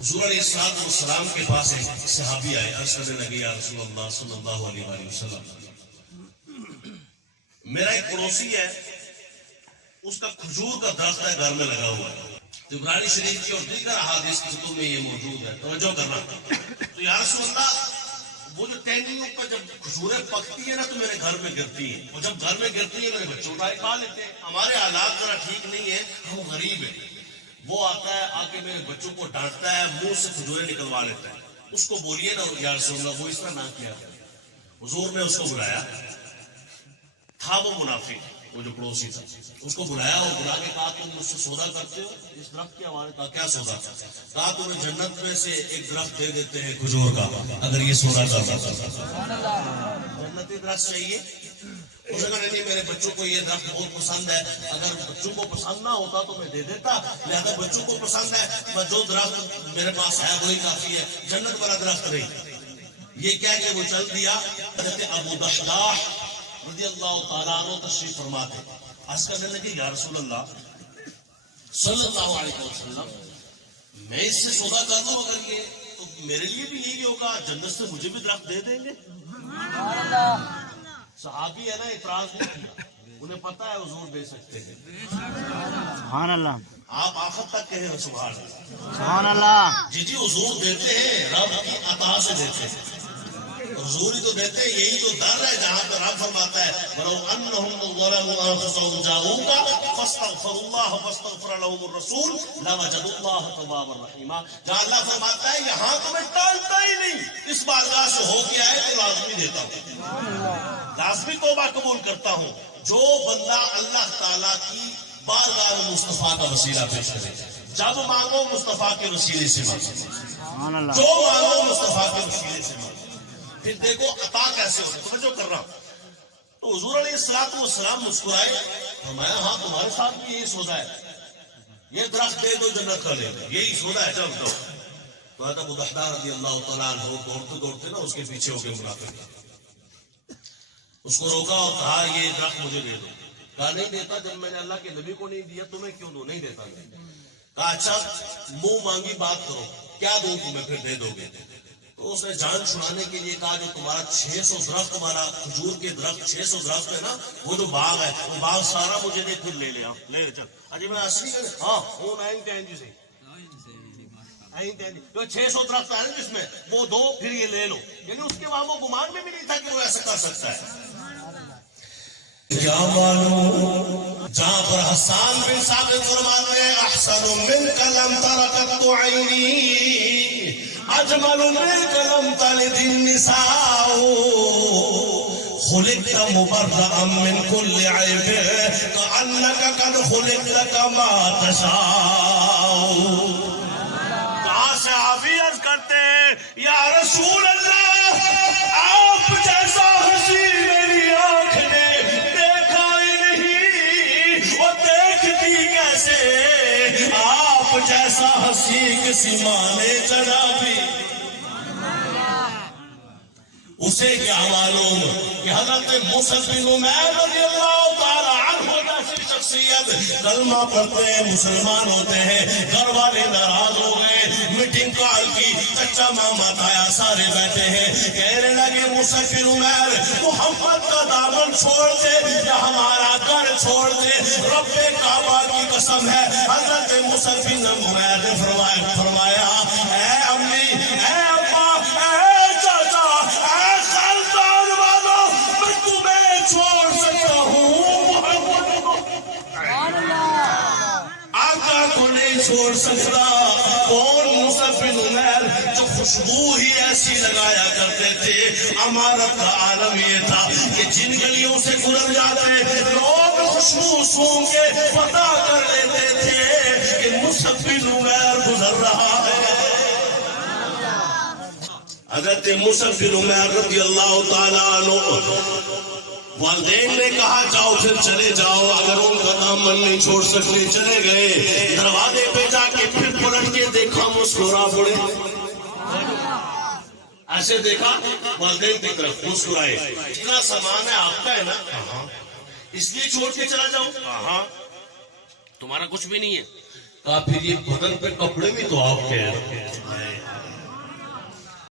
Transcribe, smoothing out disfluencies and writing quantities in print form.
حضور علیہ السلام کے پاس ایک صحابی آئے، عرض کرنے لگے یا رسول اللہ صلی اللہ علیہ وآلہ وسلم، میرا ایک پڑوسی ہے، اس کا کھجور کا درخت ہے، گھر میں لگا ہوا ہے، تو بخاری شریف کی اور دیگر احادیث کی کتب میں یہ موجود ہے، توجہ کرنا۔ تو یا رسول اللہ، وہ جو ٹہنیوں پر جب کھجوریں پکتی ہیں نا تو میرے گھر میں گرتی ہیں، اور جب گھر میں گرتی ہیں میرے بچوں کا کھا لیتے ہیں، ہمارے حالات ذرا ٹھیک نہیں ہے، ہم غریب ہیں۔ وہ آتا ہے، آ کے میرے بچوں کو ڈانٹتا ہے، منہ سے کھجوریں نکلوا لیتا ہے۔ اس کو بولیے نا یا رسول اللہ وہ اس طرح نہ کیا۔ حضور نے اس کو بلایا، تھا وہ منافق، وہ جو پڑوسی تھا، اس کو بلایا اور بلا کے کہا تم مجھ سے سودا کرتے ہو اس درخت کے حوالے؟ کہا کیا سودا؟ کہا تمہیں جنت میں سے ایک درخت دے دیتے ہیں کھجور کا، اگر یہ سودا کرتا۔ جنتی درخت چاہیے؟ اس نے کہا نہیں میرے بچوں کو یہ درخت بہت پسند ہے، اگر بچوں کو پسند نہ ہوتا تو میں دے دیتا، لہذا بچوں کو پسند ہے، بس جو درخت میرے پاس ہے وہی کافی ہے، جنت والا درخت نہیں۔ یہ کہہ کے وہ چل دیا۔ حضرت ابو دحداح رضی اللہ تعالیٰ عنہ تشریف فرماتے، عرض کرنے لگے یا رسول اللہ صلی اللہ علیہ وسلم، میں اس سے سودا کر دوں اگر یہ، تو میرے لیے بھی یہی ہوگا، جنت سے مجھے بھی درخت دے دیں گے؟ صحابی ہے نا، اعتراض نہیں کیا، انہیں پتا ہے حضور دے سکتے ہیں۔ سبحان اللہ، آپ آخر تک کہیں سبحان اللہ، سبحان اللہ۔ جی حضور دیتے ہیں، رب کی عطا سے دیتے ہیں، حضور ہی تو دیتے ہیں، یہی تو در ہے جہاں پر رب فرماتا ہے وَلَوْ أَنَّهُمْ ظَلَمُوا أَنفُسَهُمْ جَاءُوكَ فَاسْتَغْفَرُوا اللَّهَ وَاسْتَغْفَرَ لَهُمُ الرَّسُولُ لَوَجَدُوا اللَّهَ تَوَّابًا رَحِيمًا۔ جہاں اللہ فرماتا ہے یہاں تمہیں ٹالتا ہی نہیں، اس بارگاہ سے ہو کے آئے تو لازمی دیتا ہوں، لازمی توبہ قبول کرتا ہوں۔ جو بندہ اللہ تعالیٰ کی بارگاہ میں مصطفیٰ کا وسیلہ پیش کرے، جب مانگو مصطفیٰ کے وسیلے سے مانگو، جو مانگو مصطفیٰ کے وسیلے سے مانگو۔ پھر دیکھو عطا کیسے ہوتا ہے، توجہ کر رہا ہوں۔ تو حضور علیہ السلام مسکرائے، فرمایا ہاں تمہارے ساتھ بھی یہی سودا ہے، یہ درخت دے دو جنت کا لے دو، یہی سودا ہے، چل دو۔ تو حضرت ابو دحداح رضی اللہ تعالیٰ عنہ دوڑتے دوڑتے نا اس کے پیچھے ہو کے منافق، اس کو روکا اور کہا یہ درخت مجھے دے دو۔ کہا نہیں دیتا، جب میں نے اللہ کے نبی کو نہیں دیا تمہیں کیوں دوں؟ نہیں دیتا۔ کہا اچھا منہ مانگی بات کرو، کیا دوں تمہیں پھر دے دو گے؟ تو اس نے جان چھڑانے کے لیے کہا جو تمہارا 600 درخت والا کھجور کے درخت 600 درخت ہے نا، وہ جو باغ ہے وہ باغ سارا مجھے دے، پھر لے لیا، لے چل۔ اجی میں اصلی ہاں وہ جی جو 600 درخت ہے نا جس میں، وہ دو پھر یہ لے لو، یعنی اس کے وہاں وہ گمان میں بھی نہیں تھا کہ وہ ایسا کر سکتا ہے۔ کیا معلوم جہاں پر حسان بن ثابت فرماتے ہیں احسن منک لم ترکت عینی اجمل منک لم تلد النساء خلقت مبرأ من كل عیب کأنک قد خلقت کما تشاء۔ کہاں سے صحابی عرض کرتے ہیں یا رسول اللہ، آپ جیسا حسین میری آنکھ نے آپ جیسا ہنسی کسی ماں نے چڑھا بھی، اسے کیا معلوم کہ حضرت مصعب بن عمیر رضی اللہ تعالی عنہ جیسی شخصیت کلمہ پڑھتے ہیں، مسلمان ہوتے ہیں، گھر والے ناراض ہو گئے، میٹنگ کال کی، چچا ماما تایا سارے بیٹھے ہیں، کہنے لگے مصعب بن عمیر محمد کا دامن چھوڑ دے یا ہمارا گھر چھوڑ دے، رب کعبہ کی قسم ہے۔ حضرت مصعب بن عمیر نے فرمایا اے امی، اے ابا، اے چاچا، اے خاندان والوں، میں تمہیں چھوڑ سکتا ہوں، آقا کو نہیں چھوڑ سکتا۔ کون؟ مصعب بن عمیر، جو خوشبو ہی ایسی لگایا کرتے تھے، امارت کا عالم یہ تھا کہ جن گلیوں سے گزر جاتے لوگ خوشبو سونگ کے پتا کر لیتے تھے کہ مصعب بن عمیر گزر رہا ہے۔ حضرت مصعب بن عمیر رضی اللہ تعالیٰ عنہ، والدین نے کہا جاؤ پھر چلے جاؤ، اگر ان کا دامن نہیں چھوڑ سکتے چلے گئے، دروازے پہ جا کے پھر پلٹ کے دیکھا مسکرا پڑے، ایسے دیکھا والدین کی طرف مسکرائے، اتنا سامان ہے آپ کا ہے نا؟ اس لیے چھوڑ کے چلا جاؤں؟ ہاں، تمہارا کچھ بھی نہیں ہے۔ کہا پھر یہ بدن پہ کپڑے بھی تو آپ کے ہیں.